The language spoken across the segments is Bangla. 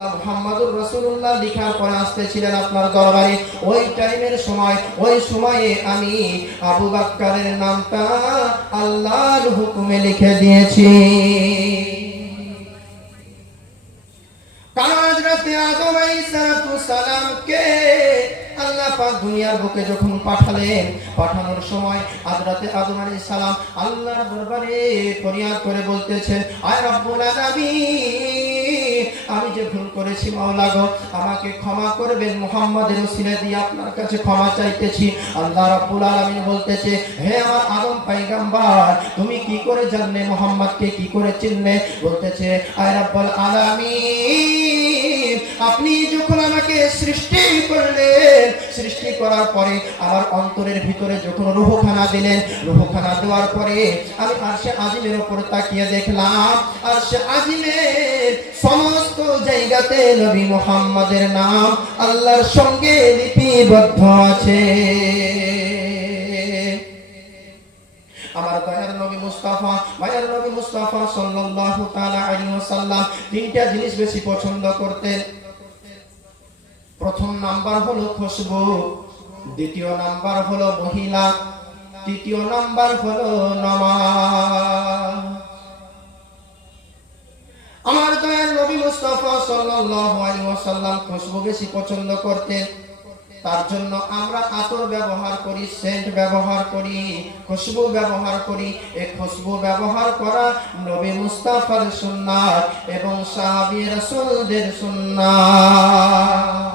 মুহাম্মাদুর রাসূলুল্লাহ লিখার পরে আসতেছিলেন আপনার দরবারে। ওই টাইমের সময়, ওই সময়ে আমি আবু বকরের নামটা আল্লাহর হুকুমে লিখে দিয়েছি। কারণ হযরত আদম আলাইহিস সালামকে আল্লাহ পাক দুনিয়ার বুকে যখন পাঠালেন, পাঠানোর সময় হযরত আদম আলাইহিস সালাম আল্লাহর দরবারে ফরিয়াদ করে বলতেছেন, আয় রব্বুল আলামিন, আমি যে ভুল করেছি মাওলা গো, আমাকে ক্ষমা করবেন, মুহাম্মাদের ওসিলা দিয়ে আপনার কাছে ক্ষমা চাইতেছি। আল্লাহ রাব্বুল আলামিন বলতেছে, হে আমার আদম পয়গম্বর, তুমি কি করে জানলে মুহাম্মদকে, কি করে চিনলে? বলতেছে, আয় রব্বুল আলামিন, আপনি যখন আমাকে সৃষ্টি করলেন, সৃষ্টি করার পরে আমার অন্তরের ভিতরে যখন রূহখানা দিলেন, রূহখানা দেওয়ার পরে আমি আরশে আজিমের উপর তাকিয়ে দেখলাম, আরশে আজিমের সমস্ত জায়গাতে নবী মুহাম্মাদের নাম আল্লাহর সঙ্গে লিপিবদ্ধ আছে। আমার দয়ার নবী মুস্তাফা, মায়ার নবী মুস্তাফা সাল্লাল্লাহু তাআলা আলাইহি ওয়াসাল্লাম তিনটা জিনিস বেশি পছন্দ করতেন। প্রথম নাম্বার হলো খুশবু, দ্বিতীয় নাম্বার হলো মহিলা, তৃতীয় নাম্বার হলো নামাজ। আমার দয়ার নবী মুস্তাফা সাল্লাল্লাহু আলাইহি ওয়াসাল্লাম খুশবু বেশি পছন্দ করতেন। তার জন্য আমরা আতর ব্যবহার করি, সেন্ট ব্যবহার করি, খুশবু ব্যবহার করি। এই খুশবু ব্যবহার করা নবী মুস্তাফার সুন্নাত এবং সাহাবী রাসূলদের সুন্নাত।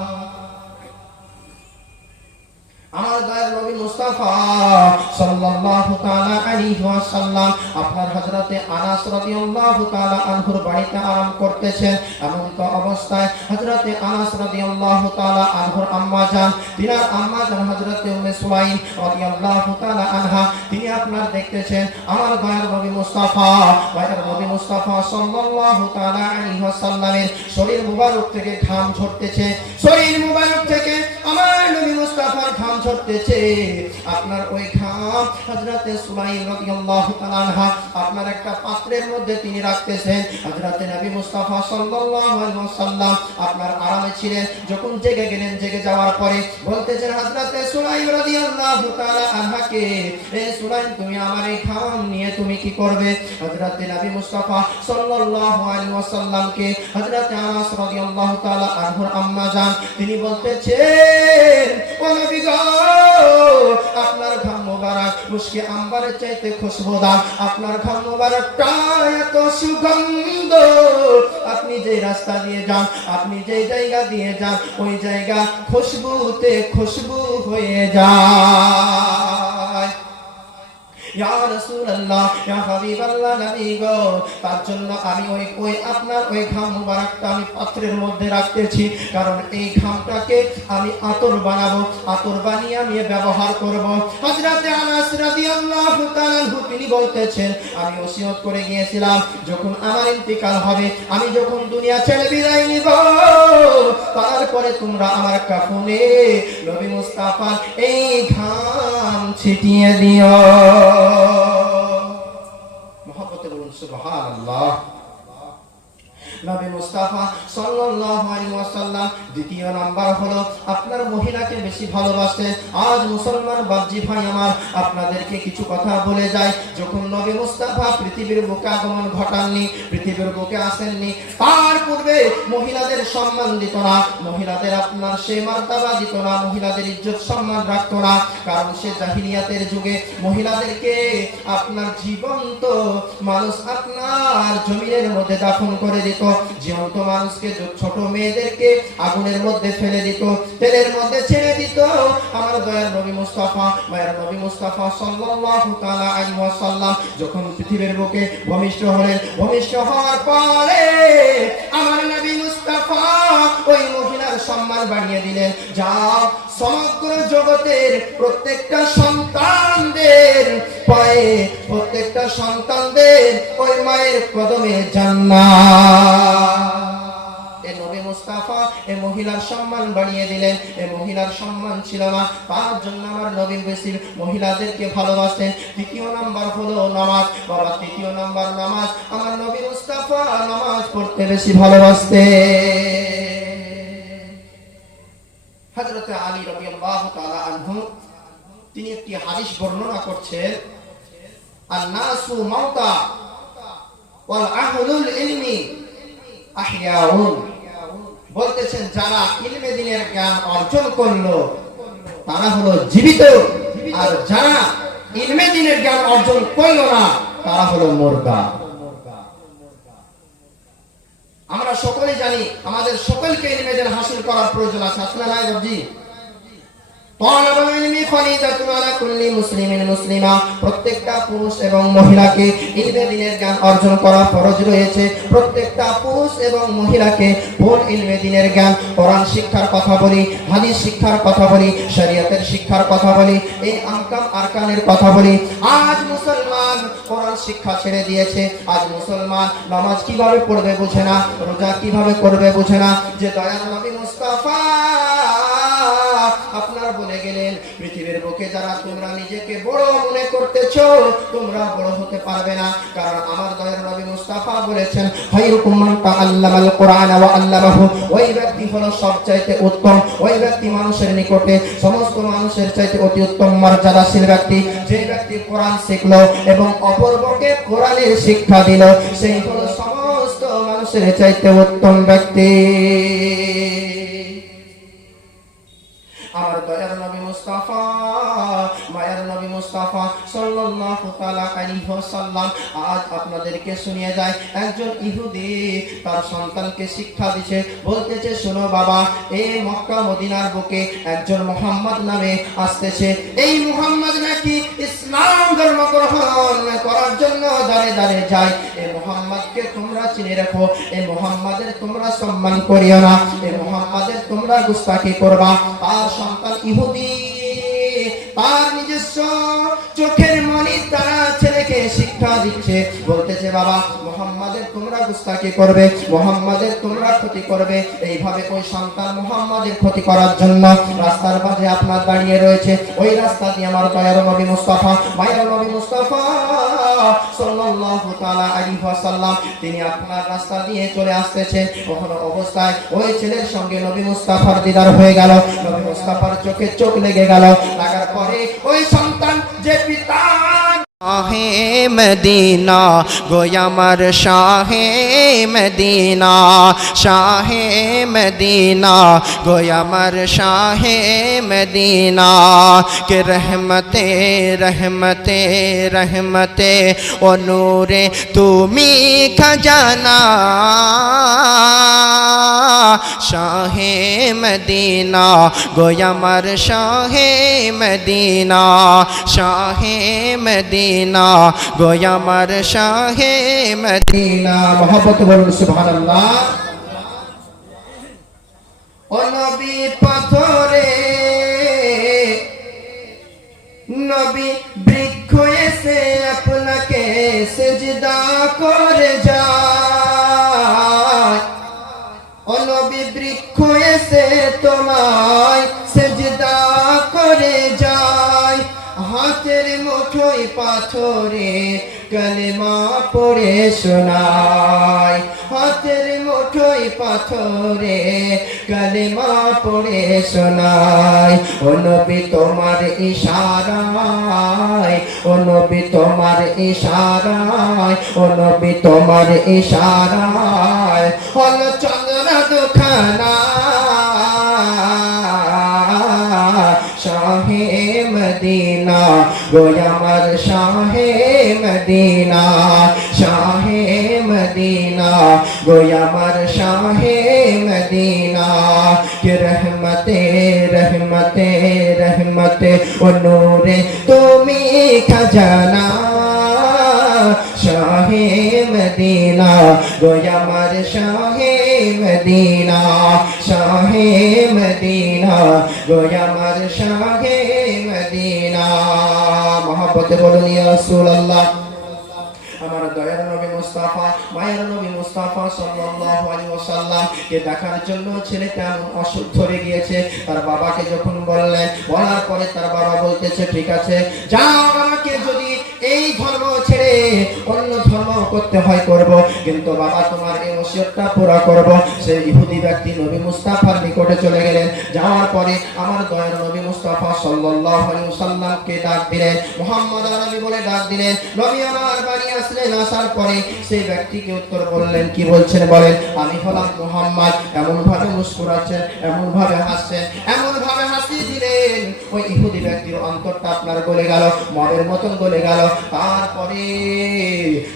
আমার দয়ার নবী মুস্তাফা সাল্লাল্লাহু তাআলা আলাইহি ওয়াসাল্লাম আপনার হযরতে আনাস রাদিয়াল্লাহু তাআলা আনহুর বাড়িতে আরাম করতেছেন। এমন তো অবস্থায় হযরতে আনাস রাদিয়াল্লাহু তাআলা আনহুর আম্মা জান, তিনার আম্মা জান হযরতে উম্মে সুলাইম রাদিয়াল্লাহু তাআলা আনহা, তিনি আপনার দেখতেছেন আমার দয়ার নবী মুস্তাফা, দয়ার নবী মুস্তাফা সাল্লাল্লাহু তাআলা আলাইহি ওয়াসাল্লামের শরীর মুবারক থেকে ঘাম ঝরতেছে, শরীর মুবারক থেকে আমার নবী মুস্তাফার ঘাম ঝরতেছে। আপনার ওই ঘাম হযরতে সুলাইম রাদিয়াল্লাহু তাআলা আনহা আপনার একটা পাত্রের মধ্যে তিনি রাখতেছেন। হযরতে নবী মুস্তাফা সাল্লাল্লাহু আলাইহি ওয়াসাল্লাম আপনার আরামে ছিলেন, যখন জেগে গেলেন, জেগে যাওয়ার পরে বলতেছেন হযরতে সুলাইম রাদিয়াল্লাহু তাআলা আনহাকে, এ সুলাইম, তুমি আমার এই ঘাম নিয়ে তুমি কি করবে? হযরতে নবী মুস্তাফা সাল্লাল্লাহু আলাইহি ওয়াসাল্লামকে হযরতে আনাস রাদিয়াল্লাহু তাআলা আনহুর আম্মা জান তিনি বলতেছেন, ও নবী গো, আপনার ঘাম মোবারক মুশকে আম্বারের চাইতে খুশবুদার, আপনার ঘাম মোবারকটা এত সুগন্ধ, আপনি যে রাস্তা দিয়ে যান, আপনি যে জায়গা দিয়ে যান, ওই জায়গা খুশবুতে খুশবু হয়ে যায়। ইয়া রাসূলুল্লাহ, ইয়া হাবিবাল্লাহ, নবী গো, তার জন্য আমি ওই আপনার ওই ঘাম মুবারকটা আমি পাত্রের মধ্যে রাখতেছি, কারণ এই ঘামটাকে আমি আতর বানাবো, আতর বানিয়ে আমি ব্যবহার করব। হযরতে আনাস রাদিয়াল্লাহু তাআলা তিনি বলতেছেন, আমি ওসিয়ত করে গিয়েছিলাম, যখন আমার ইন্তিকাল হবে, আমি যখন দুনিয়া ছেড়ে বিদায় নিব, তারপরে তোমরা আমার কাফনে নবী মুস্তাফার এই ঘাম ছিটিয়ে দিও। মহব্বতে বলুন সুবহানাল্লাহ। নবী মুস্তাফা সাল্লাল্লাহু আলাইহি ওয়াসাল্লাম দ্বিতীয় নাম্বার হলো আপনার মহিলাকে বেশি ভালোবাসতেন। আজ মুসলমান বাজি ভাই আমার, আপনাদেরকে কিছু কথা বলে যায়, যখন নবী মুস্তাফা পৃথিবীর বুকে আগমন ঘটাননি, পৃথিবীর বুকে আসেননি, তার পূর্বে মহিলাদের সম্মান দিত না, মহিলাদের আপনার সেই মর্যাদা দিত না, মহিলাদের ইজ্জত সম্মান রাখতো না, কারণ সে জাহিলিয়াতের যুগে মহিলাদেরকে আপনার জীবন্ত মানুষ আপনার জমিনের মধ্যে দাফন করে দিত, জীবন্ত মানুষকে, ছোট মেয়েদেরকে আগুনের মধ্যে ফেলে দিত, তেলের মধ্যে ছেড়ে দিত। আমার দয়ার নবী মুস্তাফা, মায়ের নবী মুস্তাফা সাল্লাল্লাহু তাআলা আলাইহি ওয়াসাল্লাম যখন পৃথিবীর বুকে ভূমিষ্ঠ হলেন, ভূমিষ্ঠ হওয়ার পরে আমার নবী মুস্তাফা ওই মহিলার সম্মান বাড়িয়ে দিলেন, যাও সমগ্র জগতের প্রত্যেকটা সন্তানদের পায়ে, প্রত্যেকটা সন্তানদের ওই মায়ের কদমে জান্নাত। এই নবী মুস্তাফা এই মহিলার সম্মান বাড়িয়ে দিলেন। এই মহিলার সম্মান ছিল না, তার জন্য আমার নবী বেশি মহিলাদেরকে ভালোবাসতেন। দ্বিতীয় নাম্বার হলো নামাজ। বাবা, তৃতীয় নাম্বার নামাজ। আমার নবী মুস্তাফা নামাজ পড়তে বেশি ভালোবাসতেন। রাদিয়াল্লাহু তাআলা আনহু তিনি একটি হাদিস বর্ণনা করছেন, আন-নাসু মাউতা ওয়াল আহলুল ইলমি আহইয়াউন। বলতেছেন যারা ইলমে দ্বীনের জ্ঞান অর্জন করলো তারা হলো জীবিত, আর যারা ইলমে দ্বীনের জ্ঞান অর্জন করলো না তারা হলো মুর্দা। আমরা সকলেই জানি আমাদের সকলকে ইলমে দ্বীন হাসিল করার প্রয়োজন আছে, আসলে নাই বাবজি? প্রত্যেকটা পুরুষ এবং মহিলাকে ইলমে দ্বীনের জ্ঞান অর্জন করা ফরজ রয়েছে। প্রত্যেকটা পুরুষ এবং মহিলাকে কোন ইলমে দ্বীনের জ্ঞান, কোরআন শিক্ষার কথা বলি, হাদিস শিক্ষার কথা বলি, শরীয়তের শিক্ষার কথা বলি, এই আহকাম আরকানের কথা বলি। আজ মুসলমান কোরআন শিক্ষা ছেড়ে দিয়েছে। আজ মুসলমান নামাজ কিভাবে পড়বে বুঝে না, রোজা কিভাবে করবে বুঝে না। যে দয়ার নবী মুস্তাফা আপনারা বলে গেলেন, পৃথিবীর বুকে যারা তোমরা নিজেকে বড় মনে করতেছো তোমরা বড় হতে পারবে না, কারণ আমার দয়ার নবী মুস্তাফা বলেছেন, খায়রুকুম মান তাআল্লামাল কুরআন ওয়া আল্লামাহু। ওই ব্যক্তি হলো সবচাইতে উত্তম, ওই ব্যক্তি মানুষের নিকটে সমস্ত মানুষের চাইতে অতি উত্তম মর্যাদাশীল ব্যক্তি, যে ব্যক্তি কোরআন শিখলো এবং অপরকে কোরআনের শিক্ষা দিল, সেই হলো সমস্ত মানুষের চাইতে উত্তম ব্যক্তি। আমার দয়ার নবী মুস্তাফা, মায়ের নবী মুস্তাফা সাল্লাল্লাহু তাআলা আলাইহি ওয়াসাল্লাম আজ আপনাদেরকে শুনিয়ে যায়, একজন ইহুদি তার সন্তানকে শিক্ষা দিচ্ছে, বলতেছে শোনো বাবা, এই মক্কা মদিনার বুকে একজন মুহাম্মদ নামে আসতেছে। এই মুহাম্মদ নাকি ইসলাম ধর্ম গ্রহণ করার জন্য দাঁড়ে দাঁড়ে যায়। এই মুহাম্মদকে তোমরা চিনে রাখো, এই মুহাম্মাদের তোমরা সম্মান করিও না, এই মুহাম্মাদের তোমরা গুস্তাখি করবা। তার সন্তান ইহুদি তার নিজস্ব চোখের মনি তারা ছেলেকে শিক্ষা দিচ্ছে, বলতেছে বাবা মুহাম্মাদের তোমরা গুস্তাখি করবে, মুহাম্মাদের তোমরা ক্ষতি করবে। এইভাবে ওই সন্তান মুহাম্মাদের ক্ষতি করার জন্য রাস্তার মাঝে আপনার দাঁড়িয়ে রয়েছে। ওই রাস্তা দিয়ে আমার দয়ার নবী মুস্তাফা, মায়ের নবী মুস্তাফা সাল্লাল্লাহু তাআলা আলাইহি ওয়াসাল্লাম তিনি আপনার রাস্তা দিয়ে চলে আসতেছেন। কখনো অবস্থায় ওই ছেলের সঙ্গে নবী মুস্তাফার দিদার হয়ে গেল, নবী মুস্তাফার চোখে চোখ লেগে গেল। লাগার পরে ওই সন্তান যে পিতা শাহে মদিনা গোয়ামার শাহে মদিনা, শাহে মদিনা গোয়ামার শাহে মদিনা কে রহমতে রহমতে রহমতে ও নূরে তুমি খজানা, শাহে মদিনা গোয়ামার শাহে মদিনা, শাহে মদিনা গোয়ামার শাহে মদিনা। মোহাম্মত বলুন সুবহানাল্লাহ। ও নবী পাথরে নবী বৃক্ষ এসে আপনাকে সিজদা করে যায়, ও নবী বৃক্ষ এসে তোমায় সিজদা করে যায়। হাতের মুঠোয় পাথরে কালেমা পড়ে শোনায়, হাতের মুঠোয় পাথরে কালেমা পড়ে শোনায়। ও নবী তোমার ইশারায়, ও নবী তোমার ইশারায়, ও নবী তোমার ইশারায় হল চন্দ্র দুখানা, শাহে মদিনা গোয়ামার শাহে মদিনা, শাহে মদিনা গোয়ামার শাহে মদিনা কে রহমতে রহমতে রহমতে ও নূরে তুমি খজানা, শাহে মদিনা গোয়ামার শাহে মদিনা, শাহে মদিনা গোয়ামার শাহে মদিনা। মোহাম্মতে বলুন ইয়া রাসূলুল্লাহ। আমার দয়ার নবী মুস্তাফা, মায়ের নবী মুস্তাফা সাল্লাল্লাহু আলাইহি ওয়াসাল্লাম কে দেখার জন্য ছেলেটা অসুখ ধরে গিয়েছে। তার বাবাকে যখন বললেন, বলার পরে তার বাবা বলতেছে ঠিক আছে যাও, আমাকে যদি এই ধর্ম ছেড়ে অন্য ধর্ম করতে হয় করব, কিন্তু বাবা তোমার এই ওসিয়তটা পুরা করব। সেই ইহুদি ব্যক্তি নবী মুস্তাফার নিকটে চলে গেলেন। যাওয়ার পরে আমার দয়ার নবী মুস্তাফা সাল্লাল্লাহু আলাইহি ওয়াসাল্লামকে ডাক দিলেন, মুহাম্মদ আরবি বলে ডাক দিলেন। নবী আমার বাড়ি আসলেন, আসার পরে সেই ব্যক্তিকে উত্তর বললেন, কি বলছেন বলেন? আমি হলাম মুহাম্মদ। এমন ভাবে মুস্কুরাচ্ছেন, এমন ভাবে হাসছেন, এমন ভাবে হাসি দিলেন, ওই ইহুদি ব্যক্তির অন্তরটা আপনার গলে গেল, মনের মতন গলে গেল। তারপরে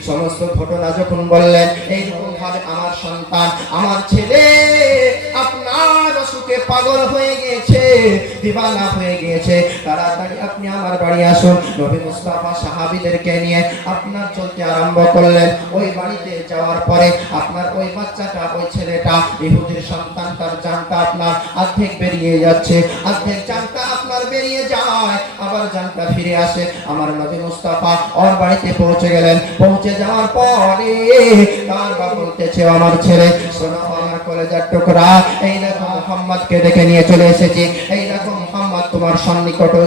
সমস্ত ঘটনা যখন বললেন, এইরকম ভাবে আমার সন্তান, আমার ছেলে আপনার অসুখে পাগল হয়ে গিয়েছে, দিবানা হয়ে গিয়েছে, তাড়াতাড়ি আপনি আমার বাড়ি আসুন। নবী মুস্তাফা সাহাবীদেরকে নিয়ে আপনার চলতে আরম্ভ করলেন। ওই বাড়িতে যাওয়ার পরে আপনার ওই বাচ্চাটা, ওই ছেলেটা, ইহুদির সন্তান, তার জানটা আপনার অর্ধেক বেরিয়ে যাচ্ছে, অর্ধেক জানটা আপনার বেরিয়ে যায়, আবার জানটা ফিরে আসে। আমার নবী মুস্তাফা ওর বাড়িতে পৌঁছে গেলেন। পৌঁছে যাওয়ার পরে তার বাবা বলতেছে, আমার ছেলে শোনো আমার কলেজার টুকরা, এই দেখো মুহাম্মদকে ডেকে নিয়ে চলে এসেছি, এই দেখো মুহাম্মদ তোমার সন্নিকটে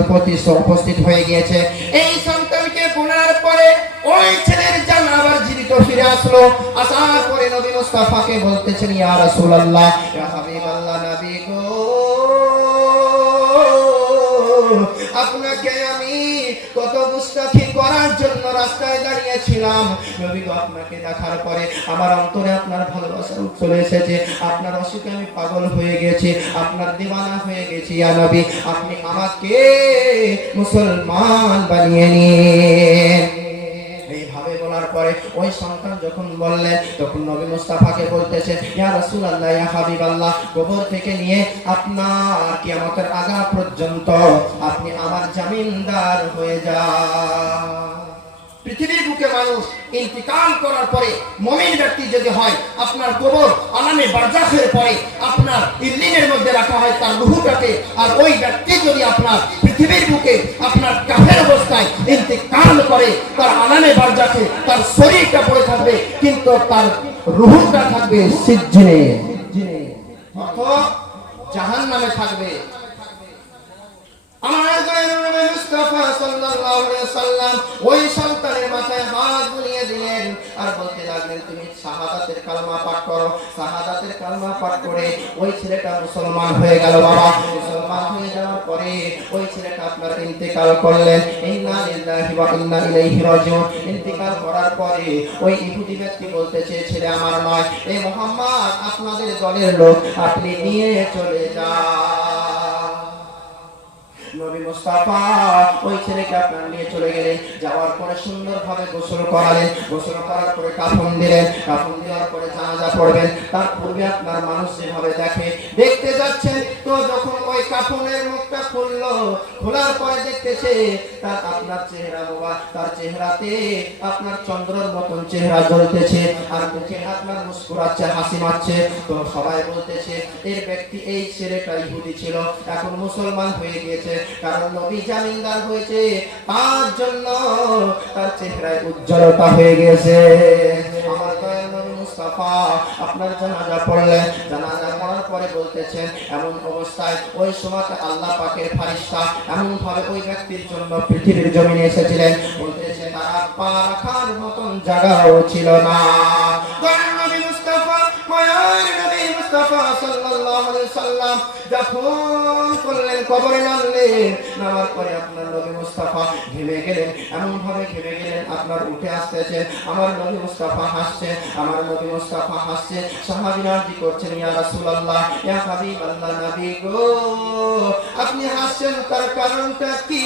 উপস্থিত হয়ে গিয়েছে। এই সন্তানকে বলার পরে ওই ছেলের জান আবার জীবিত ফিরে আসলো। আসার পরে নবী মুস্তাফাকে বলতেছেন, ইয়া রাসূলুল্লাহ, ইয়া হাবিবাল্লাহ, নবী গো, আপনাকে আমি কত গুস্তাখি করার জন্য রাস্তায় দাঁড়িয়েছিলাম, নবী গো, আপনাকে দেখার পরে আমার অন্তরে আপনার ভালোবাসা চলে এসেছে, আপনার অসুখে আমি পাগল হয়ে গেছি, আপনার দিওয়ানা হয়ে গেছি। ইয়া নবী, আপনি আমাকে মুসলমান বানিয়ে নিন। এইভাবে বলার পরে ওই সন্তান যখন বললেন, তখন নবী মুস্তাফাকে বলতেছে, ইয়া রাসূলুল্লাহ, ইয়া হাবিবাল্লাহ, কবর থেকে নিয়ে আপনার কিয়ামতের আগা পর্যন্ত আপনি আমার জামিনদার হয়ে যান। পৃথিবীর বুকে মানুষ ইন্তিকাল করার পরে মুমিন ব্যক্তি যদি হয়, আপনার কবর আলামে বারজাখের পরে আপনার ইল্লিনের মধ্যে রাখা হয় তার রূহটাকে। আর ওই ব্যক্তি যদি আপনার পৃথিবীর বুকে আপনার কাফের অবস্থায় ইন্তিকাল করে, তার আলামে বারজাখে তার শরীরটা পড়ে থাকবে, কিন্তু তার রূহটা থাকবে সিজ্জিনে, অর্থাৎ জাহান্নামে থাকবে। আমার নবী মুস্তাফা সাল্লাল্লাহু আলাইহি ওয়াসাল্লাম ওই সন্তানের মাথায় হাত বুলিয়ে দিলেন আর বলতে লাগলেন, তুমি শাহাদাতের কালেমা পাঠ করো। শাহাদাতের কালেমা পাঠ করে ওই ছেলেটা মুসলমান হয়ে গেল। বাবা মুসলমান হয়ে যাওয়ার পরে ওই ছেলেটা আপনার ইন্তেকাল করলেন। ইন্না লিল্লাহি ওয়া ইন্না ইলাইহি রাজিউন। ইন্তেকাল করার পরে ওই ইহুদি ব্যক্তি বলতেছে, ছেলে আমার নয়, এই মুহাম্মদ আপনাদের দলের লোক, আপনি নিয়ে চলে যান। নবী মুস্তাফা ওই ছেলেকে আপনার নিয়ে চলে গেলেন। যাওয়ার পরে সুন্দরভাবে গোসল করালেন। গোসল করার পরে কাফন দিলেন। কাফন দেওয়ার পরে জানাজা পড়বেন। তার পূর্বে আপনার মানুষ যেভাবে দেখে, দেখতে যাচ্ছেন, তো যখন ওই কাফনের মুখটা খুললো, খোলার পরে দেখতেছে তার আপনার চেহারা বাবা, তার চেহারাতে আপনার চন্দ্রের মতন চেহারা জ্বলতেছে, আর মুখে আপনার মুস্কুরাচ্ছে, হাসি মারছে। তো সবাই বলতেছে, এর ব্যক্তি, এই ছেলেটা ইহুদি ছিল, এখন মুসলমান হয়ে গিয়েছে, কারণ নবী জামিনদার হয়েছে, তার জন্য তার চেহারায় উজ্জ্বলতা হয়ে গেছে। আমার দয়াল নবী মুস্তাফা আপনার জানাজা পড়লেন। জানাজা পড়ার পরে বলতেছেন, এমন অবস্থায় ওই সময় আল্লাহ পাকের ফেরেশতা এমন ভাবে ওই ব্যক্তির জন্য পৃথিবীর জমিনে এসেছিলেন, বলতেছে তারা পা রাখার মতন জায়গাও ছিল না। দয়াল নবী মুস্তাফা, মায়ার নবী মুস্তাফা সাল্লাল্লাহু আলাইহি ওয়াসাল্লাম যখন করলেন, কবরে নামলেন। নামার পরে আপনার নবী মুস্তাফা ঘেমে গেলেন, এমন ভাবে ঘেমে গেলেন আপনার উঠে আসতেছে। আমার নবী মুস্তাফা হাসছে, আমার নবী মুস্তাফা হাসছে। সাহাবীরা কি করছেন, ইয়া রাসূলুল্লাহ, ইয়া হাবিবাল্লাহ, নবী গো, আপনি হাসছেন, তার কারণটা কি?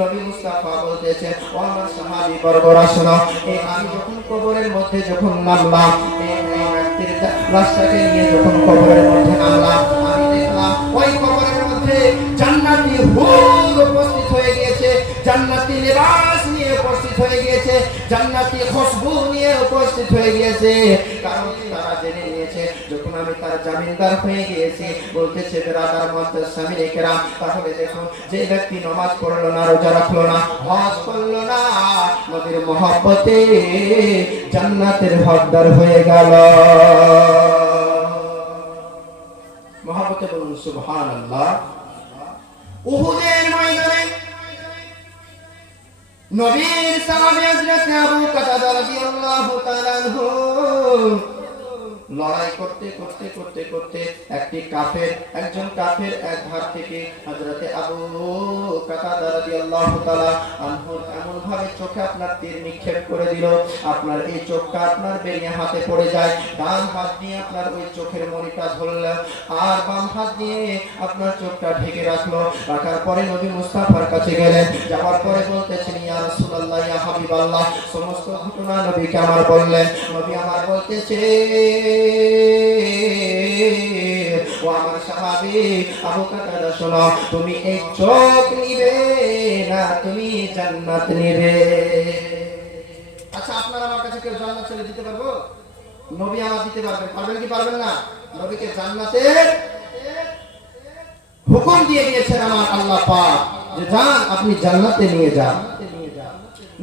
নবী মুস্তাফা বলতেছে, ও আমার সাহাবী বর্গরা শোনো, এই আমি যখন কবরের মধ্যে যখন নামলাম, এই ব্যক্তির লাশটাকে নিয়ে যখন কবরের মধ্যে নামলাম, আমি দেখলাম ওই কবরের মধ্যে জান্নাতি হুর উপস্থিত হয়ে গিয়েছে, জান্নাতি লিবাস নিয়ে উপস্থিত হয়ে গিয়েছে, জান্নাতি খুশবু নিয়ে উপস্থিত হয়ে গিয়েছে। কারণ তারা জেনে নিয়েছে যখন আমি তার জামিনদার হয়ে গিয়েছি। বলতেছে, বেরাদার মুসলিমিনে কেরাম, তাহলে দেখো, যে ব্যক্তি নামাজ পড়লো না, রোজা রাখলো না, হজ করলো না, নবীর মহব্বতে জান্নাতের হকদার হয়ে গেল। মহব্বতে বলুন সুবহানাল্লাহ। উহুদের ময়দানে নবীর সাহাবী হযরত আবু কাতাদা রাদিয়াল্লাহু তাআলা আনহু লড়াই করতে করতে করতে করতে একজন কাফের এক ধার থেকে হযরত আবু কাতাদা রাদিয়াল্লাহু তাআলা আনহু এমন ভাবে চোখে আপনার তীর নিক্ষেপ করে দিল, আপনার এই চোখটা আপনার বেরিয়ে হাতে পড়ে যায়। ডান হাত দিয়ে আপনার ওই চোখের মণিটা ধরল আর বাম হাত দিয়ে আপনার চোখটা ঢেকে রাখলো। রাখার পরে নবী মুস্তাফার কাছে গেলেন, যাওয়ার পরে বলতেছেন, ইয়া রাসূলুল্লাহ, ইয়া হাবিবাল্লাহ, সমস্ত ঘটনা নবীকে আমার বললেন। নবী আমার বলতেছে, ও আমার সাহাবী আবু কাতাদা, শোনো, তুমি এই চোখ নিবে না তুমি জান্নাত নিবে। আচ্ছা, আপনারা আমার কাছে কেউ জান্নাত ছেড়ে দিতে পারবো? নবী আমার দিতে পারবেন, পারবেন কি পারবেন না? নবীকে জান্নাতের হুকুম দিয়ে দিয়েছেন আমার আল্লাহ পাক, যে যান আপনি জান্নাতে নিয়ে যান।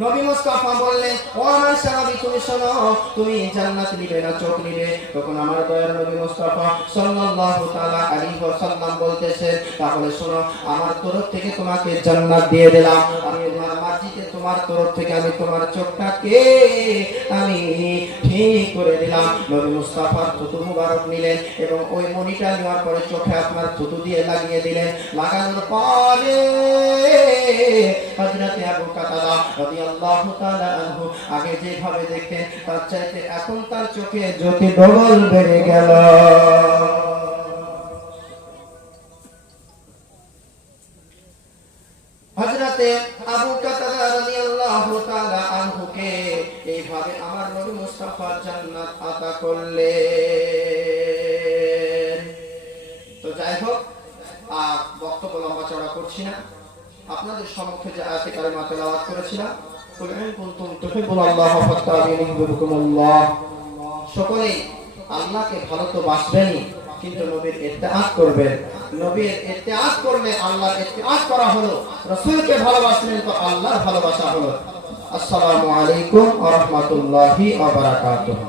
নবী মুস্তাফা বললেন, ও আমার সাহাবী, তুমি শোনো, তুমি জান্নাত নিবে না চোখ নিবে? তখন আমার দয়ার নবী মুস্তাফা সাল্লাল্লাহু তাআলা আলাইহি ওয়াসাল্লাম বলতেছে, তাহলে শোনো, আমার তরফ থেকে তোমাকে জান্নাত দিয়ে দিলাম, আমি তোমার মার্জিতে তোমার তরফ থেকে আমি তোমার চোখটাকে আমি ঠিক করে দিলাম। নবী মুস্তাফা থুতু মুবারক নিলেন এবং ওই মণিটা নেওয়ার পরে চোখে আপনার থুতু দিয়ে লাগিয়ে দিলেন। লাগানোর পরে হযরত আবু কাতাদা রাদিয়াল্লাহু তাআলা আনহু আগে যেভাবে দেখতেন তার চাইতে এখন তার চোখে জ্যোতি ডবল বেড়ে গেল। হযরত আবু কাতাদা রাদিয়াল্লাহু তাআলা আনহুকে এইভাবে আমার নবী মুস্তাফা জান্নাত আতা করলেন। তো যাই হোক, বক্তব্য লম্বা চড়া করছি না। আপনাদের সম্মুখে যে আয়াতে কারিমা তেলাওয়াত করেছিলাম, কুল ইন কুনতুম তুহিব্বুনাল্লাহ ফাত্তাবি'উনি ইউহিব্বুকুমুল্লাহ, সকলেই আল্লাহকে ভালো তো বাসবেনই, কিন্তু নবীর ইত্তেআত করবেন। নবীর ইত্তেআত করলে আল্লাহর ইত্তেআত করা হলো, রাসূলকে ভালোবাসলেন তো আল্লাহর ভালোবাসা হলো। আসসালামু আলাইকুম ওয়া রাহমাতুল্লাহি ওয়া বারাকাতুহু।